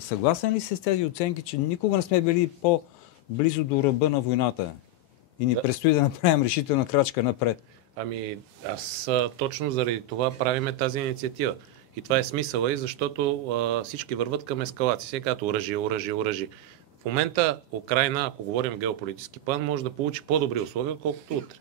съгласен ли си с тези оценки, че никога не сме били по-близо до ръба на войната и ни предстои да направим решителна крачка напред? Ами, аз точно заради това правиме тази инициатива. И това е смисъла, и защото всички върват към ескалация. Сега като оръжие. В момента Украйна, ако говорим геополитически план, може да получи по-добри условия, отколкото утре.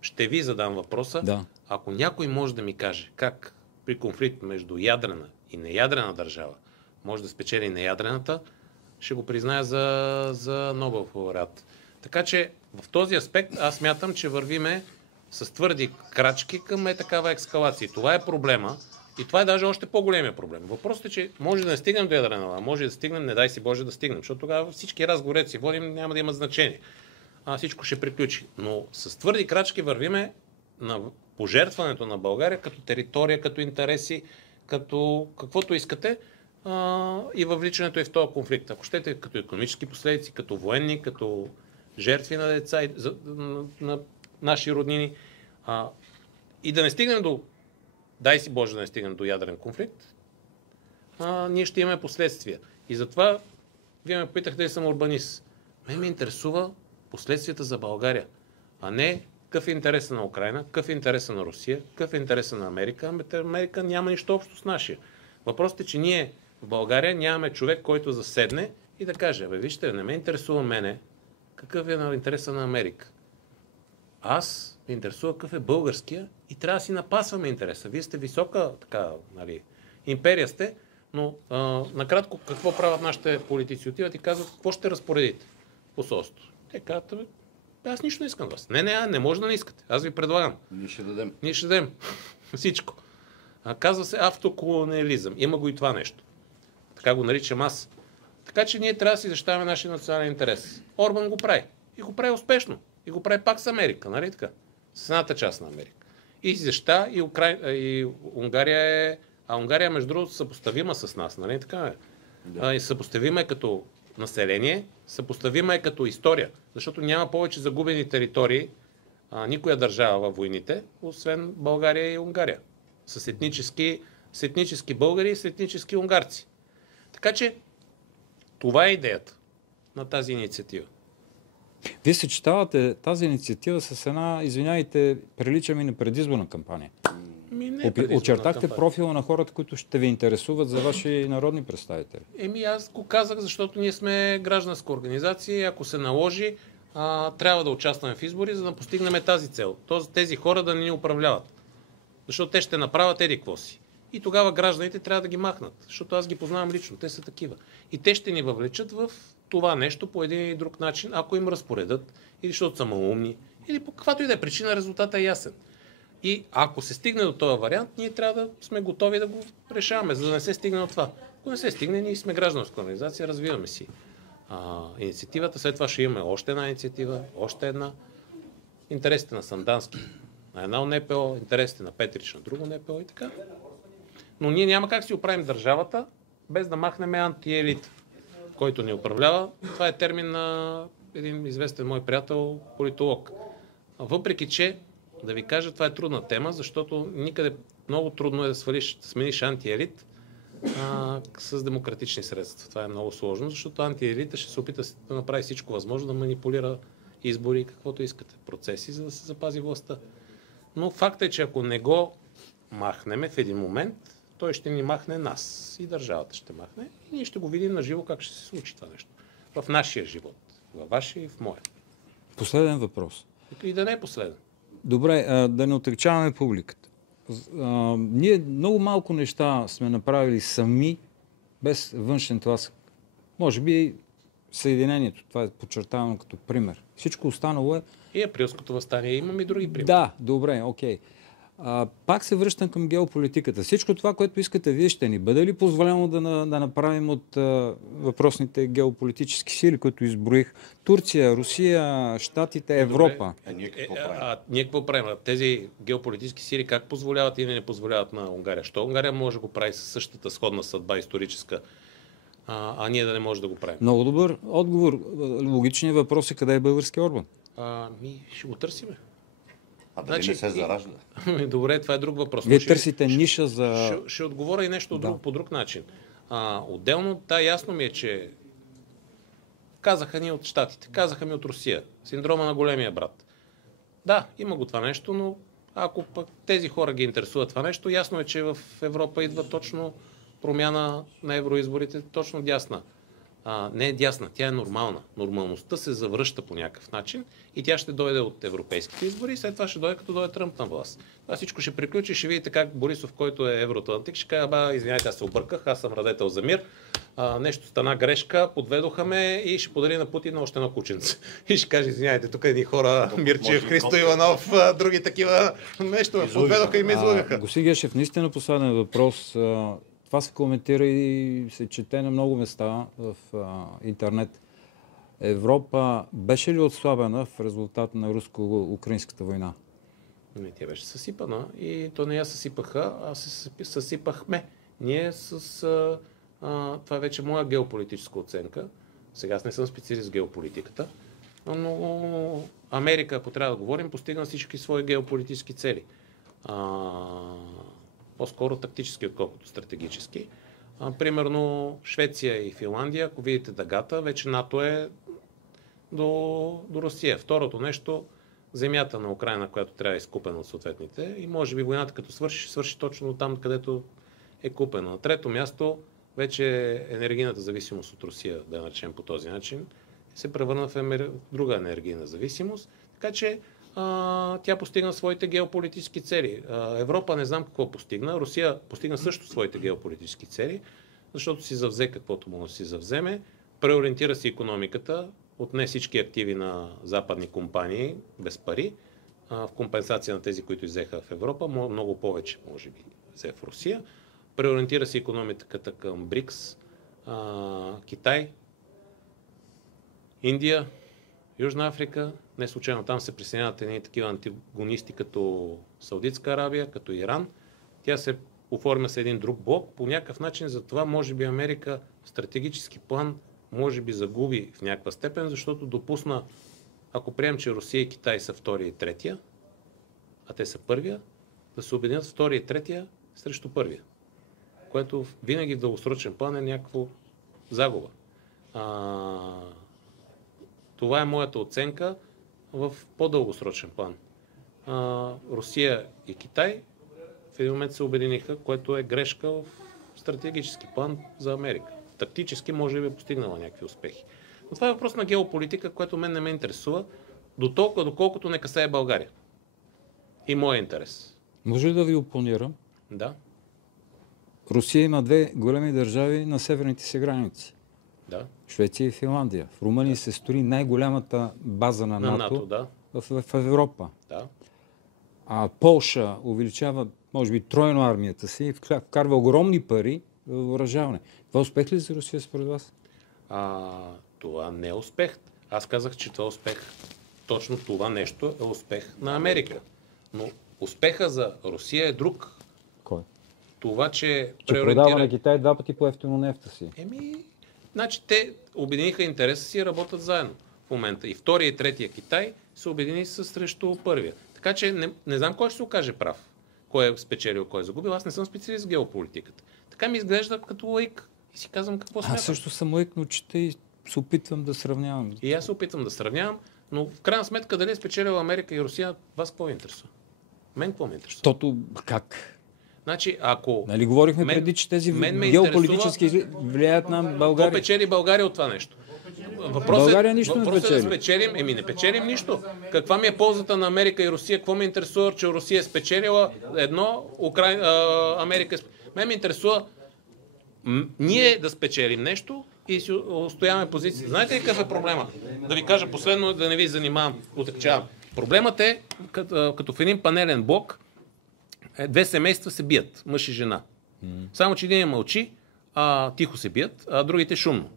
Ще ви задам въпроса. Да. Ако някой може да ми каже как при конфликт между ядрена и неядрена държава може да спечели неядрената, ще го призная за Нобелов лауреат. Така че в този аспект аз смятам, че вървиме с твърди крачки към такава ескалация. Това е проблема и това е даже още по-големия проблем. Въпросът е, че може да не стигнем до ядрена, може да стигнем, не дай си Боже да стигнем, защото тогава всички разговори си водим, няма да има значение. Всичко ще приключи. Но с твърди крачки вървиме на пожертването на България като територия, като интереси, като каквото искате и въвличането и в този конфликт. Ако щете, като икономически последици, като военни, като жертви на деца, на наши роднини. И да не стигнем до, дай си Боже да не стигнем до ядрен конфликт, ние ще имаме последствия. И затова вие ме питахте дали съм урбанист. Ме интересува последствията за България, а не какъв е интереса на Украйна, какъв е интереса на Русия, какъв е интереса на Америка. Америка няма нищо общо с нашия. Въпросът е, че ние в България нямаме човек, който заседне и да каже, вижте, не ме интересува мене, какъв е на интереса на Америка. Аз ме интересува какъв е българския и трябва да си напасваме интереса. Вие сте висока, така, нали, империя сте, но накратко какво правят нашите политици? Отиват и казват, какво ще разпоредите в посолството. Те казват, аз нищо не искам вас. Не може да не искате. Аз ви предлагам. Ние ще дадем. Всичко. Казва се автоколониализъм. Има го и това нещо. Така го наричам аз. Така че ние трябва да си защитаваме нашия национален интерес. Орбан го прави. И го прави успешно. И го прави пак с Америка, нали така? С едната част на Америка. И защита, и Унгария е... Унгария, между другото, съпоставима с нас, нали така? Да. И съпоставима е като население, съпоставима е като история. Защото няма повече загубени територии никоя държава във войните, освен България и Унгария. С етнически българи и с етнически унгарци. Така че това е идеята на тази инициатива. Вие съчетавате тази инициатива с една, извиняйте, прилича ми на предизборна кампания. Очертахте профила на хората, които ще ви интересуват за ваши народни представители. Аз го казах, защото ние сме гражданска организация и ако се наложи, трябва да участваме в избори, за да постигнем тази цел. Тези хора да не ни управляват. Защото те ще направят какво си. И тогава гражданите трябва да ги махнат. Защото аз ги познавам лично. Те са такива. И те ще ни въвлечат в това нещо по един или друг начин, ако им разпоредят, или защото са малумни, или по каквато и да е причина, резултатът е ясен. И ако се стигне до този вариант, ние трябва да сме готови да го решаваме, за да не се стигне до това. Ако не се стигне, ние сме гражданска организация, развиваме си инициативата, след това ще имаме още една инициатива, още една. Интересите на Сандански на една НПО, интересите на Петрич на друго НПО и така. Но ние няма как си оправим държавата, без да махнем антиелит, който ни управлява. Това е термин на един известен мой приятел, политолог. Въпреки че, да ви кажа, това е трудна тема, защото никъде много трудно е да смениш антиелит с демократични средства. Това е много сложно, защото антиелита ще се опита да направи всичко възможно, да манипулира избори и каквото искате, процеси, за да се запази властта. Но факт е, че ако не го махнем в един момент, той ще ни махне нас и държавата ще махне и ние ще го видим на живо как ще се случи това нещо. В нашия живот, във вашия и в моя. Последен въпрос. И да не е последен. Добре, да не отегчаваме публиката. Ние много малко неща сме направили сами, без външен тласък. Може би Съединението, това е подчертавано като пример. Всичко останало е... И априлското въстание, имам и други примери. Да, добре, окей. Пак се връщам към геополитиката. Всичко това, което искате вие, ще ни бъде ли позволено да направим от въпросните геополитически сили, които изброих? Турция, Русия, Щатите, Европа. Ние какво правим? Тези геополитически сили как позволяват или не позволяват на Унгария? Що Унгария може да го прави със същата сходна съдба историческа, а ние да не може да го правим? Много добър отговор. Логичният въпрос е къде е български Орбан? Ще го търсиме. А дали не се заражда? Добре, това е друг въпрос. Вие търсите ниша за... Ще отговоря и нещо по друг начин. Отделно, ясно ми е, че казаха ни от Щатите, казаха ми от Русия. Синдрома на големия брат. Да, има го това нещо, но ако пък тези хора ги интересува това нещо, ясно е, че в Европа идва точно промяна на евроизборите, точно дясна. Не е дясна, тя е нормална. Нормалността се завръща по някакъв начин и тя ще дойде от европейските избори и след това ще дойде като дойде Тръмп на власт. Това всичко ще приключи, ще видите как Борисов, който е евроатлантик, ще каже, извинявайте, аз се обърках, аз съм радетел за мир, нещо стана грешка, подведоха ме и ще подари на Путин още едно кученце. И ще каже, извинявайте, тук едни хора, Мирчев, Христо Иванов, други такива, нещо ме подведоха и ме излагаха. Господин Гешев, наистина последен въпрос. Това се коментира и се чете на много места в интернет. Европа беше ли отслабена в резултат на руско-украинската война? Не, тя беше съсипана и то не я съсипаха, а се съсипахме. Ние с... това е вече моя геополитическа оценка. Сега аз не съм специалист в геополитиката, но Америка, ако трябва да говорим, постигна всички свои геополитически цели. По-скоро тактически, отколкото стратегически. Примерно Швеция и Финландия, ако видите дъгата, вече НАТО е до Русия. Второто нещо, земята на Украйна, която трябва да е изкупена от съответните и може би войната като свърши точно там, където е купена. На трето място, вече енергийната зависимост от Русия, да наречем по този начин, се превърна в друга енергийна зависимост. Така че тя постигна своите геополитически цели. Европа не знам какво постигна. Русия постигна също своите геополитически цели, защото си завзе каквото му си завземе. Преориентира си икономиката, отне всички активи на западни компании без пари, в компенсация на тези, които иззеха в Европа. Много повече, може би, взе в Русия. Преориентира си икономиката към БРИКС, Китай, Индия, Южна Африка. Не случайно там се присъединяват едни такива антагонисти като Саудитска Арабия, като Иран. Тя се оформя с един друг блок. По някакъв начин за това може би Америка в стратегически план може би загуби в някаква степен, защото допусна, ако приемем, че Русия и Китай са втория и третия, а те са първия, да се обединят втория и третия срещу първия. Което винаги в дългосрочен план е някаква загуба. Това е моята оценка в по-дългосрочен план. Русия и Китай в един момент се обединиха, което е грешка в стратегически план за Америка. Тактически може би е постигнала някакви успехи. Но това е въпрос на геополитика, което мен не ме интересува, до толкова, доколкото не касае България. И моя интерес. Може ли да ви опонирам? Да. Русия има две големи държави на северните си граници. Да. Швеция и Финландия. В Румъния се строи най-голямата база на НАТО да. в Европа. Да. А Полша увеличава, може би, тройно армията си и вкарва огромни пари в въоръжаване. Това успех ли за Русия според вас? Това не е успех. Аз казах, че това е успех. Точно това нещо е успех на Америка. Но успеха за Русия е друг. Кой? Това, че продава на Китай два пъти по-евтино нефта си. Значи те обединиха интереса си и работят заедно в момента. И втория и третия Китай се обедини срещу първия. Така че не знам кой ще се окаже прав. Кой е спечелил, кой е загубил. Аз не съм специалист в геополитиката. Така ми изглежда като лаик. И си казвам какво смятам. Аз също съм лаик, но чета и се опитвам да сравнявам. И аз се опитвам да сравнявам, но в крайна сметка дали е спечелила Америка и Русия, вас какво ме интересува? Мен какво ме интересува? Тото как? Значи, ако... Нали говорихме преди, че тези геополитически влияят на България. Какво печели България от това нещо? България нищо не печели. Да спечелим, не печелим нищо. Каква ми е ползата на Америка и Русия? Какво ме интересува, че Русия е спечелила едно, Америка е спечелила? Мен ме интересува ние да спечелим нещо и си устояваме позиция. Знаете ли какъв е проблема? Да ви кажа последно, да не ви занимавам, отекчавам. Проблемът е, като в един панелен блок, две семейства се бият, мъж и жена. Само, че един мълчи, тихо се бият, а другите шумно.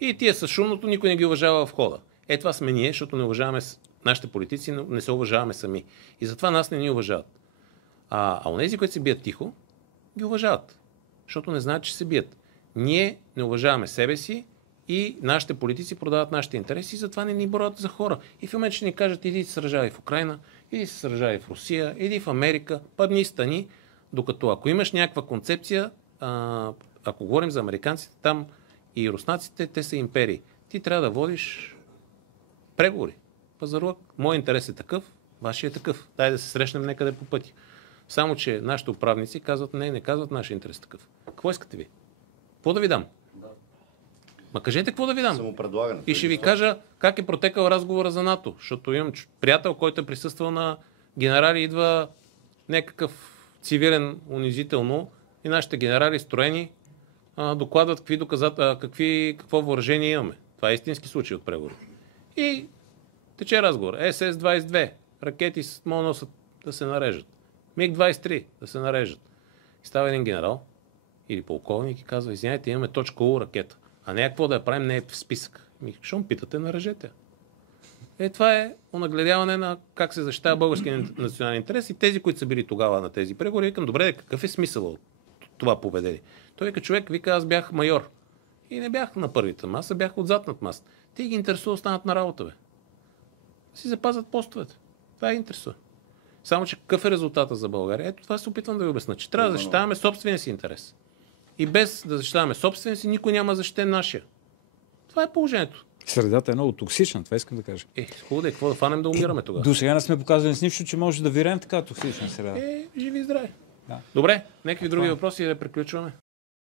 И тия с шумното никой не ги уважава в хода. Това сме ние, защото не уважаваме нашите политици, но не се уважаваме сами. И затова нас не ни уважават. А онези, които се бият тихо, ги уважават. Защото не знаят, че се бият. Ние не уважаваме себе си И нашите политици продават нашите интереси и затова не ни борят за хора. И в момента ще ни кажат, иди се сражавай в Украйна, иди се сражавай в Русия, иди в Америка, падни стани. Докато ако имаш някаква концепция, ако говорим за американците, там и руснаците, те са империи. Ти трябва да водиш преговори. Пазарлък, мой интерес е такъв, вашия е такъв. Дай да се срещнем някъде по пъти. Само, че нашите управници казват, не казват нашия интерес такъв. Какво искате ви? Какво да ви дам? Ма кажете какво да ви дам. И ще ви кажа как е протекал разговора за НАТО. Защото имам приятел, който е присъствал на генерали, идва някакъв цивилен унизително и нашите генерали строени докладват какво въоръжение имаме. Това е истински случай от преговори. И тече разговор. СС-22, ракети могат да носят да се нарежат. МиГ-23 да се нарежат. И става един генерал или полковник и казва, извиняйте, имаме точка У ракета. А не какво да я правим, не е в списък. Щом питате, нарежете. Това е онагледяване на как се защитава българския национален интерес и тези, които са били тогава на тези преговори, викам, добре, какъв е смисъл от това поведение? Той вика, човек, вика, аз бях майор. И не бях на първите маса, бях отзад над маса. Ти ги интересува останат на работа, бе. Си запазват постовете. Това е интересува. Само, че какъв е резултата за България? Ето това се опитвам да ви обясня, че трябва да защитаваме собствения си интерес. И без да защитаваме собствения си, никой няма защитен нашия. Това е положението. Средата е много токсична, това искам да кажа. Хубаво да е, какво да фанем да умираме тогава? До сега не сме показали с нищо, че може да вирем така токсична среда. Живи и здрави. Да. Добре, някакви други въпроси и да приключваме.